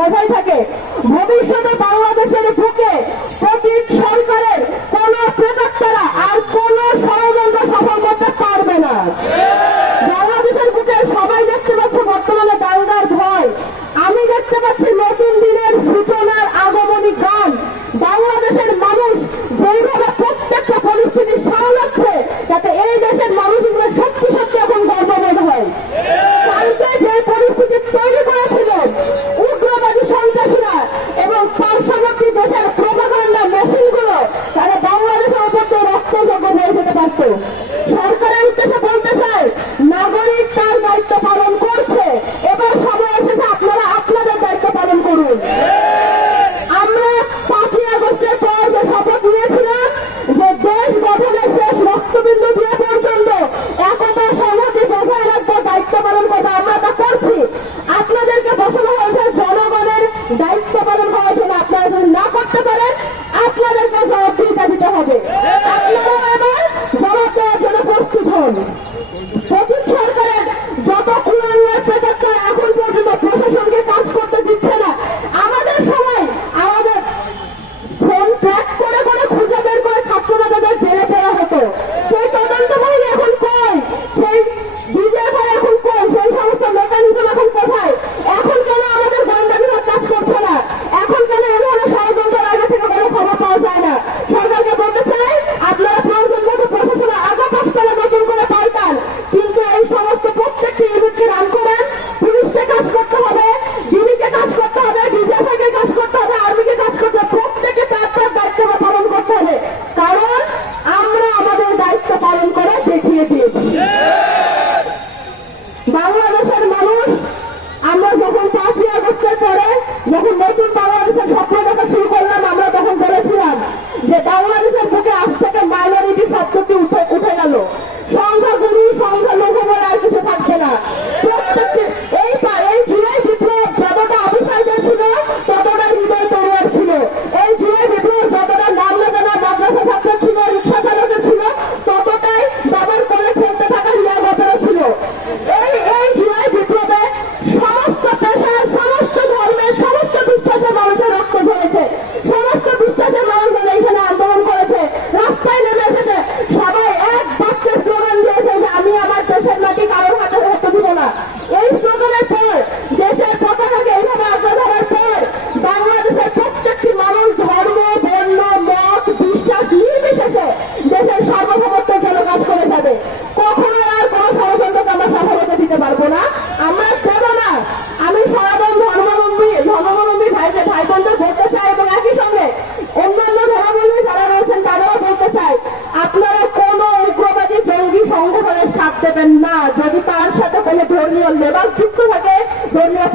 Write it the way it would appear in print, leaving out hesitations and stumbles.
বজায় থাকে। ভবিষ্যতে বাংলাদেশের বুকে সঠিক সরকারের কোন প্রেতাত্মারা আর কোন ষড়যন্ত্র সফল করতে পারবে না। বাংলাদেশের বুকে সবাই দেখতে পাচ্ছে বর্তমানে দাঙ্গার ভয়, আমি দেখতে পাচ্ছি নতুন দিনের সূচনার আগমনী গান। বাংলাদেশের মানুষ যেইভাবে প্রত্যেকটা পরিস্থিতি সামলাচ্ছে, যাতে এই দেশের মানুষগুলো সত্যি সত্যি এখন গর্ববোধ হয়। কালকে যে পরিস্থিতি তৈরি করেছিল উগ্রবাদী সন্ত্রাসীরা এবং পার্শ্ববর্তী দেশের প্রোপাগান্ডা মেশিনগুলো, তারা বাংলাদেশের উপর তো রক্তযোগ্য হয়ে যেতে পারত। সরকারের উদ্দেশ্যে বলতে চাই, নাগরিক তার দায়িত্ব পালন করছে, এবার সময় এসেছে আপনারা আপনাদের দায়িত্ব পালন করুন। আমরা 5ই আগস্টের পর যে শপথ নিয়েছিলাম যে দেশ গঠনের শেষ রক্তবিন্দু দিয়ে পর্যন্ত একতা সংহতি বজায় রাখবো, দায়িত্ব পালন করবো, আমরা তা করছি। আপনাদেরকে বসানো হয়েছে জনগণের দায়িত্ব পালন করার জন্য। আপনারা যদি না করতে পারেন আপনাদেরকে জবাবদিহিতা দিতে হবে। আপনারা এবার জবাব দেওয়ার জন্য প্রস্তুত হন। সঠিক সরকারের যত কুলাঙ্গার প্রেতাত্মা এখন পর্যন্ত প্রশাসনকে কাজ করতে দিচ্ছে না, আমাদের সময় আমাদের ফোন ট্র্যাক করে করে খুঁজে বের করে ছাত্ররা তাদের জেলে ফেরা হতো। সেই তদন্ত বাহিনী এখন কই? সেই ডিজিএফআই এখন কই? সেই সমস্ত মেকানিজম এখন কোথায়? এখন কেন আমাদের গোয়েন্দা বিভাগ কাজ করছে না? এখন কেন এই ধরনের ষড়যন্ত্রের আগে থেকে কোনো খবর পাওয়া যায় না? সরকারকে বলতে চাই, আপনারা প্রয়োজন মতো প্রশাসনে আগা পাঁচতলা নতুন করে পাল্টান, কিন্তু এই সমস্ত প্রত্যেকটি ইউনিটকে রান করেন। পুলিশকে কাজ করতে হবে, ডিবিকে কাজ করতে হবে, ডিজিএফআইকে কাজ করতে হবে, আর্মিকে কাজ করতে হবে, প্রত্যেকে তার তার দায়িত্ব পালন করতে হবে। কারণ আমরা আমাদের দায়িত্ব পালন করে দেখিয়ে দিয়েছি। বাংলাদেশের মানুষ, আমরা যখন 5ই আগস্টের পরে যখন নতুন বাংলাদেশের স্বপ্ন দেখা শুরু করলাম, আমরা তখন বলেছিলাম যে বাংলাদেশের বুকে আজ থেকে মাইনরিটি শব্দটি উঠে গেল। সংখ্যাগুরু সংখ্যালঘু বলে আর কিছু থাকছে না। প্রত্যেকটি এই জুলাই বিপ্লব যতটা অবিচার্য ছিল ততটা হৃদয় তরুয়ার ছিল। এই জুলাই বিপ্লব যতটা নাম লাগানো মাদ্রাসা ছাত্র ছিল, রিক্সা চালকের ছিল, ততটাই বাবার কোলে খেলতে থাকা নিরাপত্তা ছিল। এই জুলাই বিপ্লবে সমস্ত পেশার, সমস্ত ধর্মের, সমস্ত বিশ্বাসের মানুষের রক্ত ঝরেছে। সমস্ত বিশ্বাসের মানুষজন এখানে আন্দোলন করেছে, রাস্তায় নেমে এসেছে। সবাই এক বাক্যে স্লোগান দিয়েছে যে আমি আমার দেশের মাটি কারোর হাতে হতে দিব না। এই স্লোগানের পর, দেশের পতাকাকে এইভাবে আঁকড়ে ধরার পর, বাংলাদেশের প্রত্যেকটি মানুষ ধর্ম, বর্ণ, মত, বিশ্বাস নির্বিশেষে দেশের সার্বভৌমত্বের জন্য কাজ করে যাবে। কখনো আর কোন ষড়যন্ত্রকে আমরা সফল হতে দিতে পারবো না, আমরা দেব না। আমি সনাতন ধর্মাবলম্বী ভাই বোনদের বলতে চাই এবং একই সঙ্গে অন্যান্য ধর্মাবলম্বী যারা রয়েছেন তাদেরও বলতে চাই, আপনারা কোন উগ্রবাদী জঙ্গি সংগঠনের সাথ দেবেন না। যদি তার সাথে কোনো ধর্মীয় লেবাস যুক্ত থাকে, ধর্মীয়